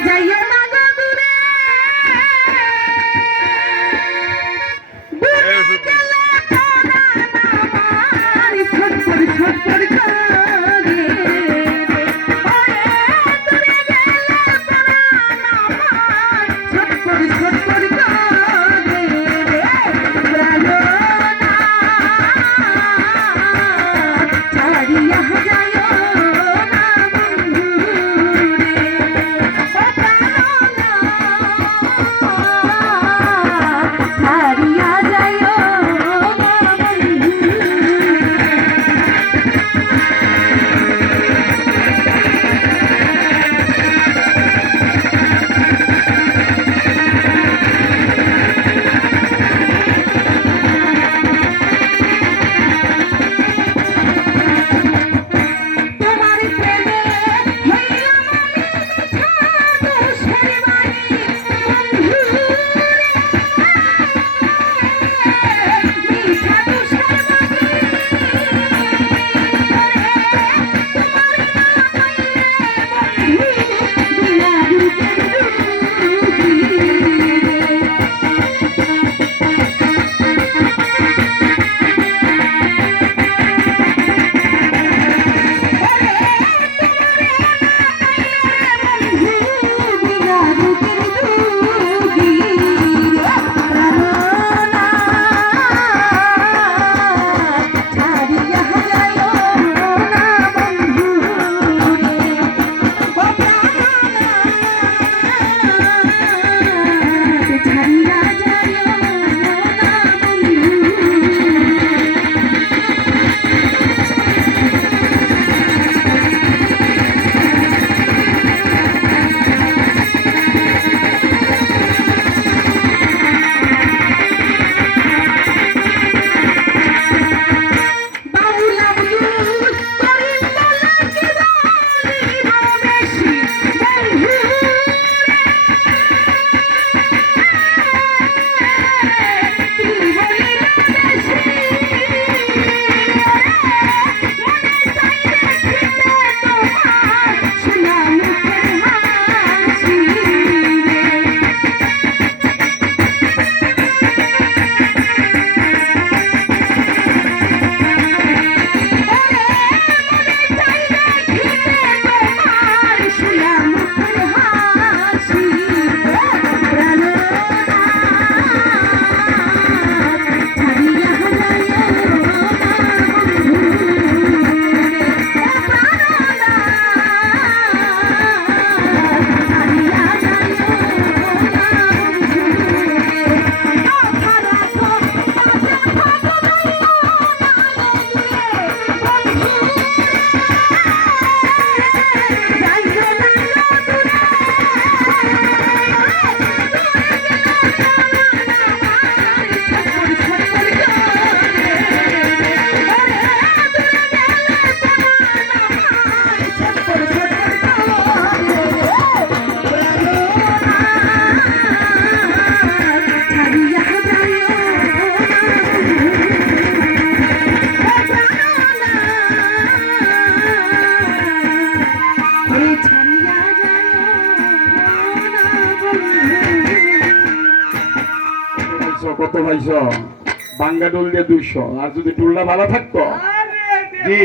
DJ, you're my পাঁচশো কত ভাইশো বাঙ্গা ডোল দিয়ে দুইশো। আর যদি ডোলটা ভালো থাকতো? জি।